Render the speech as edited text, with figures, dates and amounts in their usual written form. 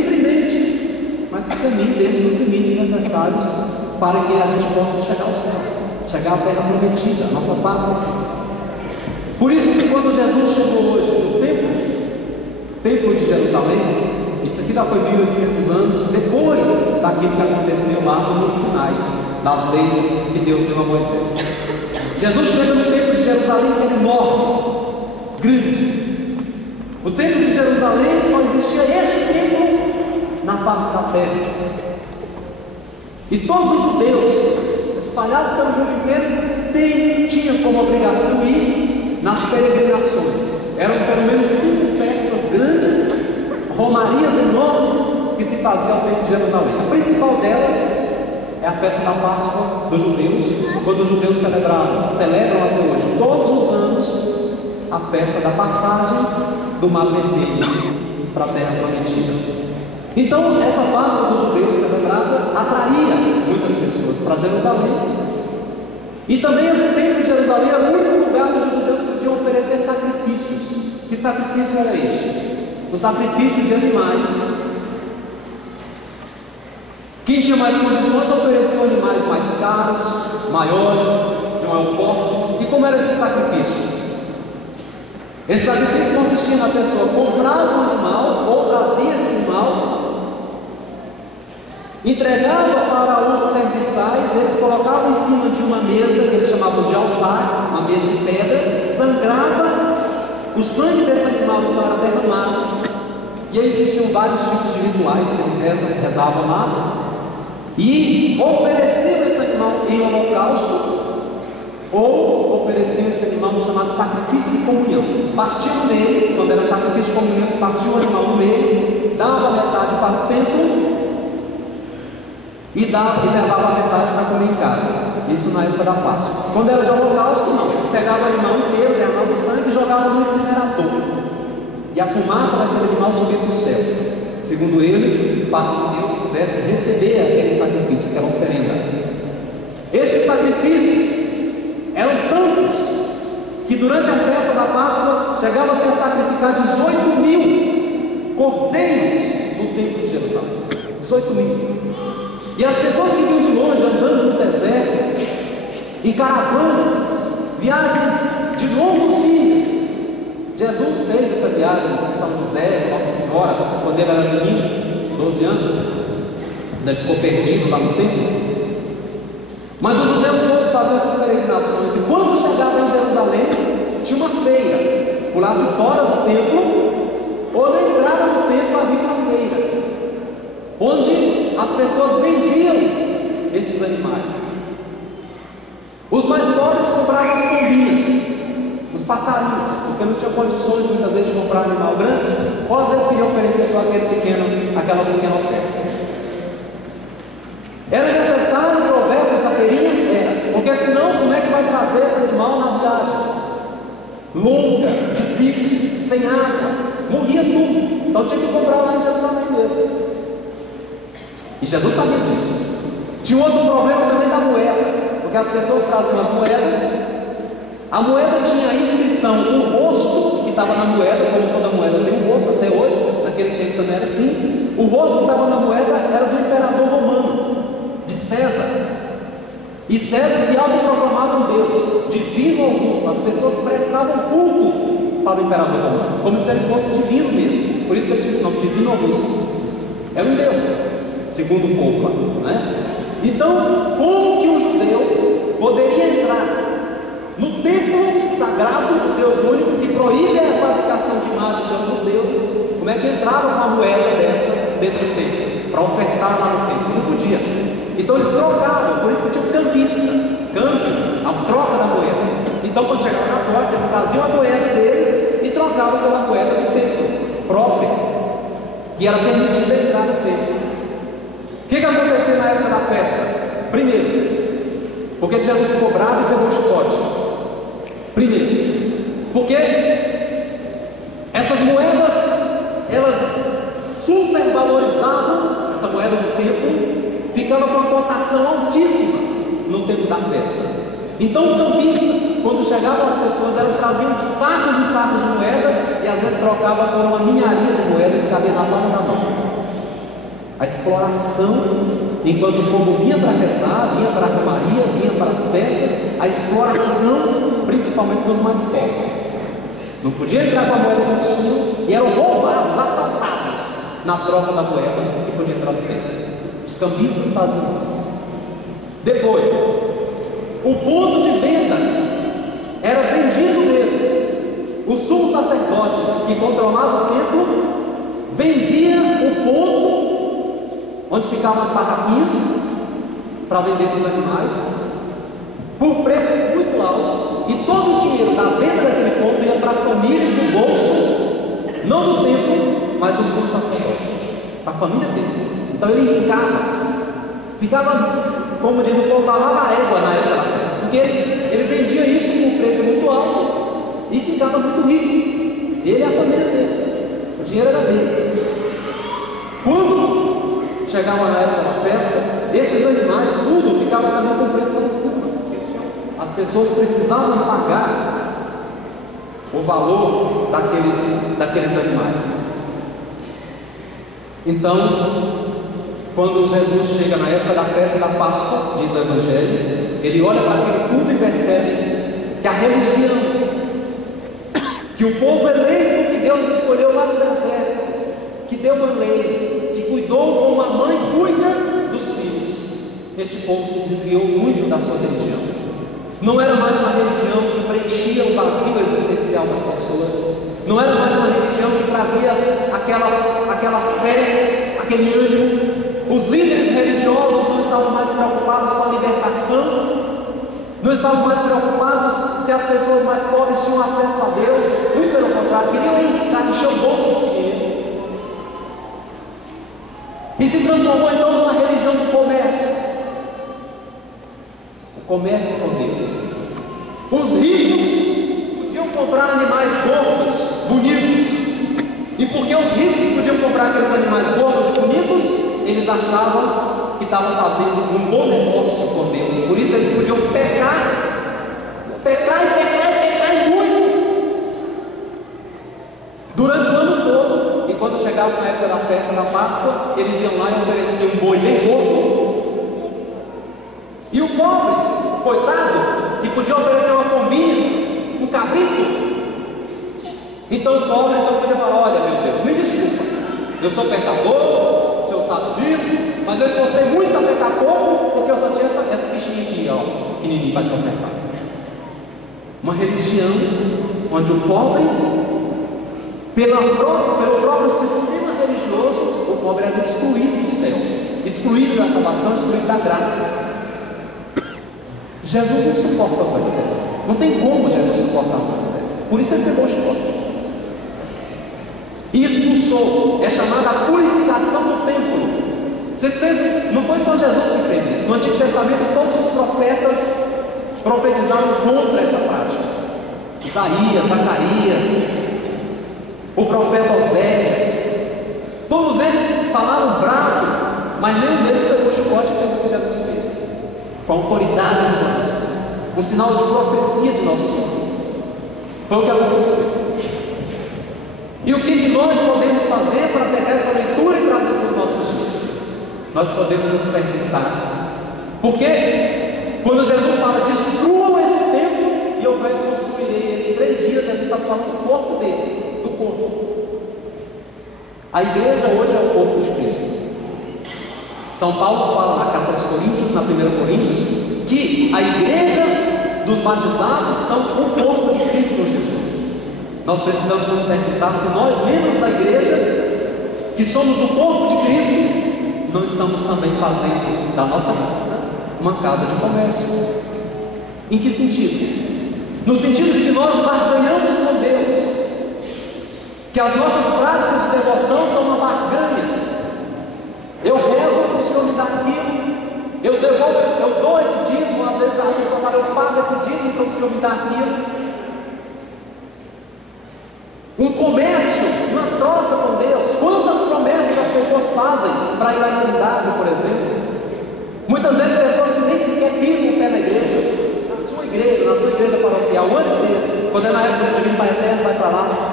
livremente, mas que caminhe dentro dos limites necessários para que a gente possa chegar ao céu, chegar à terra prometida, a nossa pátria. Por isso que quando Jesus chegou hoje no templo de Jerusalém, isso aqui já foi 1800 anos depois daquilo que aconteceu lá no Monte Sinai, das leis que Deus deu a Moisés. Jesus chega no templo de Jerusalém, que é enorme, grande. O templo de Jerusalém só existia este templo na face da terra. E todos os judeus, espalhados pelo mundo inteiro, tinham como obrigação ir nas peregrinações. Eram pelo menos 5 festas grandes, romarias enormes que se faziam ao templo de Jerusalém. A principal delas é a festa da Páscoa dos judeus, quando os judeus celebram até hoje, todos os anos, a festa da passagem do Mar Vermelho para a terra prometida. Então, essa Páscoa dos judeus celebrada atraía muitas pessoas para Jerusalém. E também esse templo de Jerusalém era o único lugar onde os judeus podiam oferecer sacrifícios. Que sacrifício era este? O sacrifício de animais. Quem tinha mais condições oferecia animais mais caros, maiores, de maior porte. E como era esse sacrifício? Esse sacrifício consistia na pessoa comprar um animal ou trazia esse animal, entregava para os serviçais, eles colocavam em cima de uma mesa que eles chamavam de altar, uma mesa de pedra, sangrava, o sangue desse animal então era derramado, e aí existiam vários tipos de rituais que eles rezavam lá, e ofereciam esse animal em holocausto, ou ofereciam esse animal no chamado sacrifício de comunhão. Partiam no meio, quando era sacrifício de comunhão, eles partiam o animal no meio, davam metade para o templo e levava a metade para comer em casa. Isso na época da Páscoa. Quando era de holocausto, não. Eles pegavam o animal inteiro, derramavam o sangue e jogavam no incinerador. E a fumaça daquele animal subia para o céu. Segundo eles, para que Deus pudesse receber aquele sacrifício, aquela oferenda. Esses sacrifícios eram tantos que durante a festa da Páscoa chegava-se a sacrificar 18.000 cordeiros no templo de Jerusalém. 18.000. E as pessoas que vinham de longe andando no deserto, em caravanas, viagens de longos dias. Jesus fez essa viagem com São José, Nossa Senhora, quando ele era menino, 12 anos, ele ficou perdido lá no templo. Mas os judeus todos faziam essas peregrinações, e quando chegavam em Jerusalém, tinha uma feira, por lá de fora do templo, ou na entrada do templo havia uma feira, onde as pessoas vendiam esses animais. Os mais pobres compravam as pombinhas, os passarinhos, porque não tinham condições muitas vezes de comprar um animal grande, ou às vezes queriam oferecer só aquela pequena oferta. Era necessário que houvesse essa feirinha? Era, porque senão como é que vai trazer esse animal na viagem? Longa, difícil, sem água, morria tudo. Então tinha que comprar lá em Jerusalém mesmo. E Jesus sabia disso. Tinha outro problema também da moeda, porque as pessoas traziam as moedas, a moeda tinha a inscrição, o rosto que estava na moeda, como toda moeda tem um rosto até hoje, naquele tempo também era assim, o rosto que estava na moeda era do imperador romano, de César. E César se autoproclamava um Deus, divino Augusto. As pessoas prestavam culto para o imperador romano, como se ele fosse divino mesmo. Por isso que ele disse esse nome, divino Augusto. Era um Deus, segundo o povo lá, né? Então, como que um judeu poderia entrar no templo sagrado do Deus único, que proíbe a fabricação de imagens de alguns deuses? Como é que entrava uma moeda dessa dentro do templo, para ofertar lá no templo? Não podia. Então eles trocavam, por isso que tinha um campista, câmbio, a troca da moeda. Então quando chegava na porta, eles traziam a moeda deles e trocavam pela moeda do templo própria, que era permitida entrar no templo. O que aconteceu na época da festa? Primeiro, porque Jesus ficou bravo e pegou o chicote. Primeiro, porque essas moedas, elas supervalorizavam, essa moeda do templo ficava com uma cotação altíssima no tempo da festa. Então o campista, quando chegavam as pessoas, elas traziam sacos e sacos de moeda e às vezes trocavam por uma ninharia de moeda que cabia na palma da mão. A exploração, enquanto o povo vinha para rezar, vinha para a romaria, vinha para as festas, a exploração, principalmente dos mais pobres. Não podia entrar com a moeda que tinham e eram roubados, assaltados na troca da moeda que podia entrar no templo. Os cambistas faziam isso. Depois, o ponto de venda era vendido mesmo. O sumo sacerdote que controlava o templo vendia o ponto onde ficavam as barraquinhas para vender esses animais por preços muito altos, e todo o dinheiro da venda daquele ponto ia para a família do bolso, não do templo, mas do sumo sacerdote, para a família dele. Então ele ficava, como diz o povo, lavava a égua na época da festa, porque ele vendia isso com um preço muito alto e ficava muito rico, ele e a família dele, o dinheiro era dele. Quando chegava na época da festa, esses animais, tudo ficava também com preço lá em cima. As pessoas precisavam pagar o valor daqueles animais. Então, quando Jesus chega na época da festa da Páscoa, diz o Evangelho, ele olha para aquele culto e percebe que a religião, que o povo eleito que Deus escolheu lá no deserto, que deu uma lei, que cuidou como a mãe cuida dos filhos, este povo se desviou muito da sua religião. Não era mais uma religião que preenchia o vazio existencial das pessoas, não era mais uma religião que trazia aquela fé, aquele ânimo. Os líderes religiosos não estavam mais preocupados com a libertação, não estavam mais preocupados se as pessoas mais pobres tinham acesso a Deus, muito pelo contrário, queriam encher o bolso de dinheiro. E se transformou então numa religião do comércio, o comércio com Deus. Os ricos podiam comprar animais gordos, bonitos, e porque os ricos podiam comprar aqueles animais gordos e bonitos, eles achavam que estavam fazendo um bom negócio com Deus. Por isso eles podiam pecar e muito durante o ano todo. E quando chegasse na época da festa da Páscoa, eles iam lá e ofereciam um boi bem gordo. E o pobre, coitado, que podia oferecer uma pombinha, um cabrito. Então o pobre podia falar: olha, meu Deus, me desculpa, eu sou pecador, o senhor sabe disso, mas eu esforcei muito a pecar pouco, porque eu só tinha essa bichinha aqui, ó, pequenininha para te ofertar. Uma religião onde o pobre, pelo próprio sistema religioso, o pobre era excluído do céu, excluído da salvação, excluído da graça. Jesus não suporta uma coisa dessa. Não tem como Jesus suportar uma coisa dessa. Por isso ele pegou o chicote e expulsou. É chamada a purificação do templo. Vocês pensam, não foi só Jesus que fez isso. No Antigo Testamento todos os profetas profetizaram contra essa prática. Isaías, Zacarias, o profeta Oséias, todos eles falaram bravo, mas nenhum deles pegou o chicote e fez o que Jesus fez, com a autoridade de Deus, um sinal de profecia de nosso Senhor. Foi o que aconteceu. E o que nós podemos fazer para pegar essa leitura e trazer para os nossos dias? Nós podemos nos perguntar, porque quando Jesus fala, destruam esse templo e eu reconstruirei ele em 3 dias, a gente está falando do corpo dele, do corpo. A igreja hoje é o corpo de Cristo. São Paulo fala na carta aos Coríntios, na 1 Coríntios, que a igreja dos batizados são o corpo de Cristo Jesus. Nós precisamos nos perguntar se nós, membros da igreja, que somos do corpo de Cristo, não estamos também fazendo da nossa casa uma casa de comércio. Em que sentido? No sentido de que nós barganhamos com Deus, que as nossas práticas de devoção são uma barganha. Eu rezo para o Senhor me dar aquilo, eu dou esse dízimo, às vezes a pessoa fala, eu pago esse dízimo para o Senhor me dar aquilo. Um comércio, uma troca com Deus. Quantas promessas as pessoas fazem para ir à eternidade, por exemplo? Muitas vezes pessoas que nem sequer pisam o pé na igreja, na sua igreja paroquial, o ano inteiro, quando é na época de vir para a eterna, vai para lá.